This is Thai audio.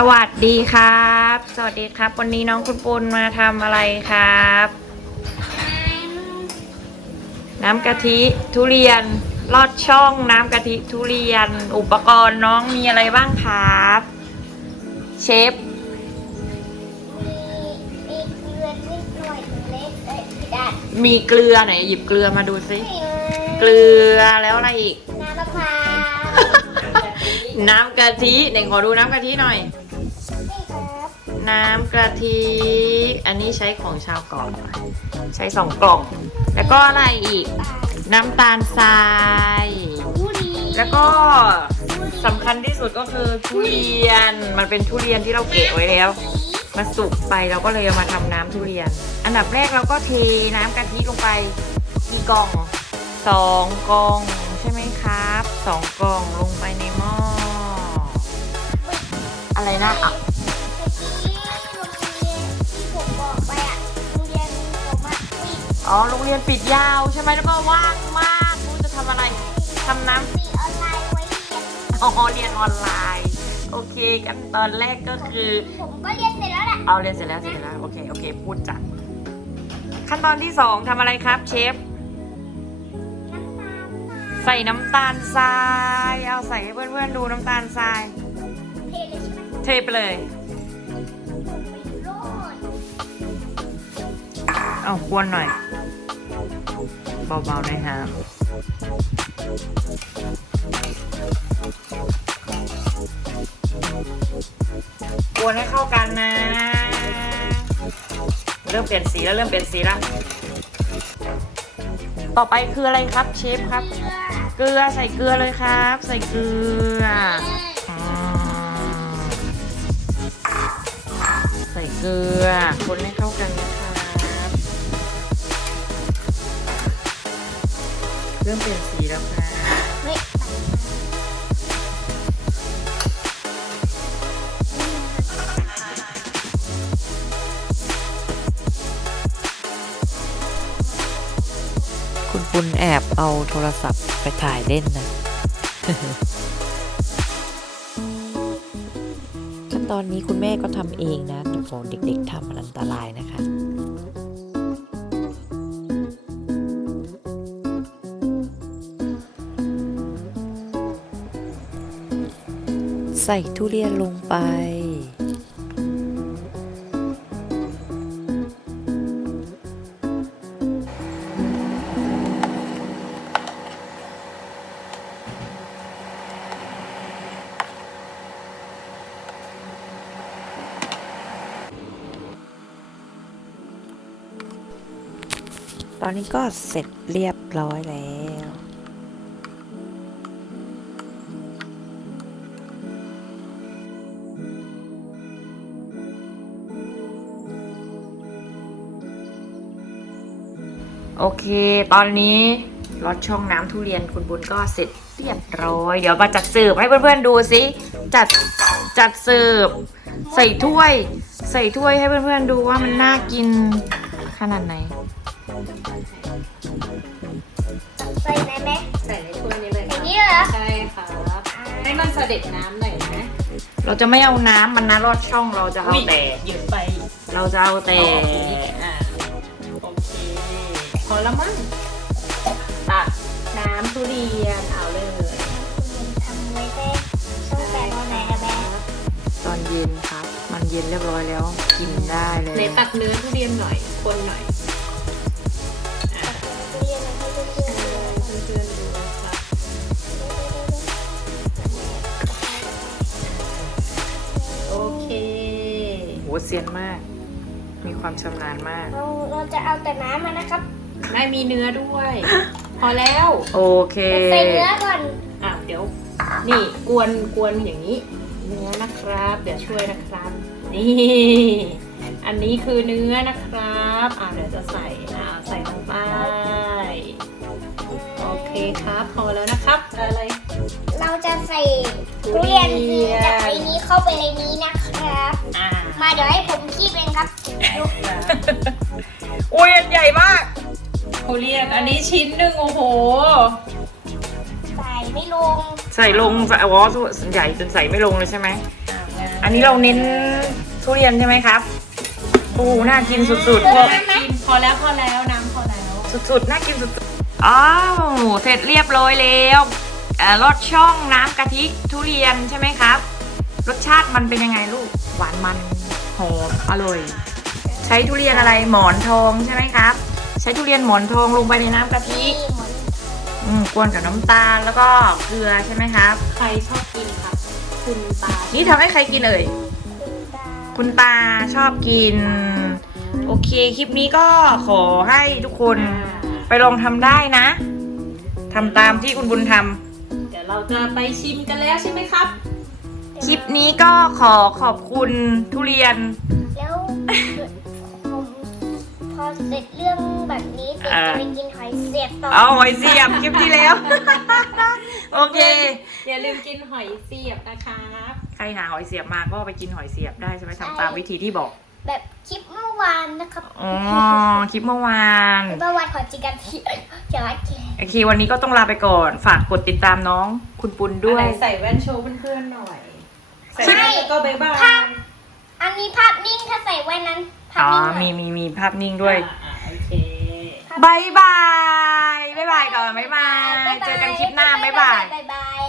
สวัสดีครับ สวัสดีครับ วันนี้น้องคุณปุณมาทำอะไรครับ น้ำกะทิทุเรียนลอดช่องน้ำกะทิทุเรียน อุปกรณ์น้องมีอะไรบ้างครับ เชฟมีมีเกลือนิดหน่อยเล็กเอ้ยผิดอะมีเกลือไหนหยิบเกลือมาดูสิมีเกลือแล้วอะไรอีก น้ำมะพร้าว น้ำกะทิไหนขอดูน้ำกะทิหน่อยนี่ครับ น้ำกะทิ อันนี้ใช้ของชาวเกาะใช้สองกล่อง แล้วก็อะไรอีก น้ำตาลทราย แล้วก็สำคัญที่สุดก็คือทุเรียน มันเป็นทุเรียนที่เราเก็บไว้แล้ว มาสุกไปเราก็เลยเอามาทำน้ำทุเรียน อันดับแรกเราก็เทน้ำกะทิลงไปกี่กล่องสองกล่องใช่ไหมครับสองกล่องลงไปในหม้ออะไรนะอะ อ๋อ โรงเรียนปิดยาวใช่ไหมแล้วก็ว่างมากไม่รู้จะทำอะไรทำน้ำปิดออนไลน์ไว้เรียนอ๋อเรียนออนไลน์ โอเคกันตอนแรกก็คือ ผมก็เรียนเสร็จแล้วแหละเอาเรียนเสร็จแล้วเสร็จแล้วโอเคโอเค พูดจัดขั้นตอนที่สองทำอะไรครับเชฟ น้ำตาลใส่น้ำตาลทราย เอาใส่ให้เพื่อนๆดูน้ำตาลทราย เทเลยใช่ไหมเทไปเลยผมไม่โลดเอากวนหน่อย เบาๆน่อยฮะกวนให้เข้ากันนะ เริ่มเปลี่ยนสีแล้วเริ่มเปลี่ยนสีแล้วต่อไปคืออะไรครับเชฟครับ เกลือใส่เกลือเลยครับ ใส่เกลือ ใส่เกลือคนให้เข้า เริ่มเปลี่ยนสีแล้วครับเฮ้ยคุณปุณแอบเอาโทรศัพท์ไปถ่ายเล่นนะขั้นตอนนี้คุณแม่ก็ทำเองนะแต่พอเด็กๆทำมันอันตรายนะคะ ใส่ทุเรียนลงไป ตอนนี้ก็เสร็จเรียบร้อยแล้ว โอเค ตอนนี้รสช่องน้ำทุเรียนคุณบุญก็เสร็จเรียบร้อย เดี๋ยวมาจัดเสิร์ฟให้เพื่อนๆดูสิ จัดจัดเสิร์ฟใส่ถ้วย ใส่ถ้วยให้เพื่อนๆดูว่ามันน่ากินขนาดไหน ใส่ไหนไหมใส่ในถ้วยนี้เลยอย่างนี้เหรอ ใช่ครับให้มันเสด็จน้ำหน่อยนะเราจะไม่เอาน้ำมันนะรอดช่องเราจะเอาแต่เยอะไป เราจะเอาแต่ พอแล้วมั้งตักน้ำทุเรียนเอาเลย ทำไว้ได้ตั้งแต่ตอนไหนอะแม่ตอนเย็นครับ มันเย็นเรียบร้อยแล้ว กินได้เลยในตักเนื้อทุเรียนหน่อยคนหน่อยอะเรียนให้เพื่อนๆดูเพื่อนๆดูนะครับโอเค โหเซียนมาก มีความชำนาญมาก เราเราจะเอาแต่น้ำมานะครับ ไม่มีเนื้อด้วย พอแล้วโอเคใส่เนื้อก่อนอะเดี๋ยว นี่กวนกวนอย่างนี้ เนื้อนะครับ เดี๋ยวช่วยนะครับ นี่ อันนี้คือเนื้อนะครับ อะเดี๋ยวจะใส่อะใส่ลงไปโอเคครับ พอแล้วนะครับอะไร เราจะใส่ทุทุเรีเรียยนนจากในนี้เข้าไปในนี้นะครับ อ่ามาเดี๋ยวให้ผมคีบเองครับดูอุ้ยอันใหญ่มาก ทุเรียน อันนี้ชิ้นหนึ่งโอ้โห ใส่ไม่ลงใส่ลงใส่อ๋อส่วนใหญ่จนใส่ไม่ลงเลยใช่ไหมอะงั้นอันนี้เราเน้นทุเรียนใช่ไหมครับโอ้น่ากินสุดๆพวกกินพอแล้วพอแล้วน้ำพอแล้ว สุดๆน่ากินสุดๆอ้าวเสร็จเรียบร้อยแล้วเอ่อรสช่องน้ำกะทิทุเรียนใช่ไหมครับ รสชาติมันเป็นยังไงลูก หวานมันหอมอร่อย ใช้ทุเรียนอะไรหมอนทองใช่ไหมครับใช้ทุเรียนหมอนทองลงไปในน้ำกะทินี่หมดอืมกวนกับน้ำตาลแล้วก็เกลือใช่ไหมครับ ใครชอบกินครับคุณตานี่ทำให้ใครกินเอ่ย คุณตาคุณตาชอบกิน โอเค คลิปนี้ก็ขอให้ทุกคนไปลองทำได้นะทำตามที่คุณบุญทำเดี๋ยวเราจะไปชิมกันแล้วใช่ไหมครับ คลิปนี้ก็ขอขอบคุณทุเรียนแล้วผม พอเสร็จเรื่องแบบนี้เด็กอ่าจะไปกินหอยเสียบต่อเอาหอยเสียบคลิปที่แล้ว โอเค อย่าลืมกินหอยเสียบนะครับใครหาหอยเสียบมาก็ไปกินหอยเสียบได้ใช่ไหมทำตามวิธีที่บอก แบบคลิปเมื่อวานนะครับอ๋อคลิปเมื่อวานเมื่อวานขอจิกันทีจะรัดแกโอเควันนี้ก็ต้องลาไปก่อน ฝากกดติดตามน้อง คุณปุณด้วยอะไรใส่แว่นโชว์เพื่อนๆหน่อยใส่ใช่แว่นแล้วก็บ๊ายบายภาพอันนี้ภาพนิ่งถ้าใส่ไว้นั้น ภาพอ๋อนิ่งหน่อยมีมีมีภาพนิ่งด้วย อ่าๆโอเคบายบายบายบายก่อนบายบาย เจอกันคลิปหน้าบายบาย บายบาย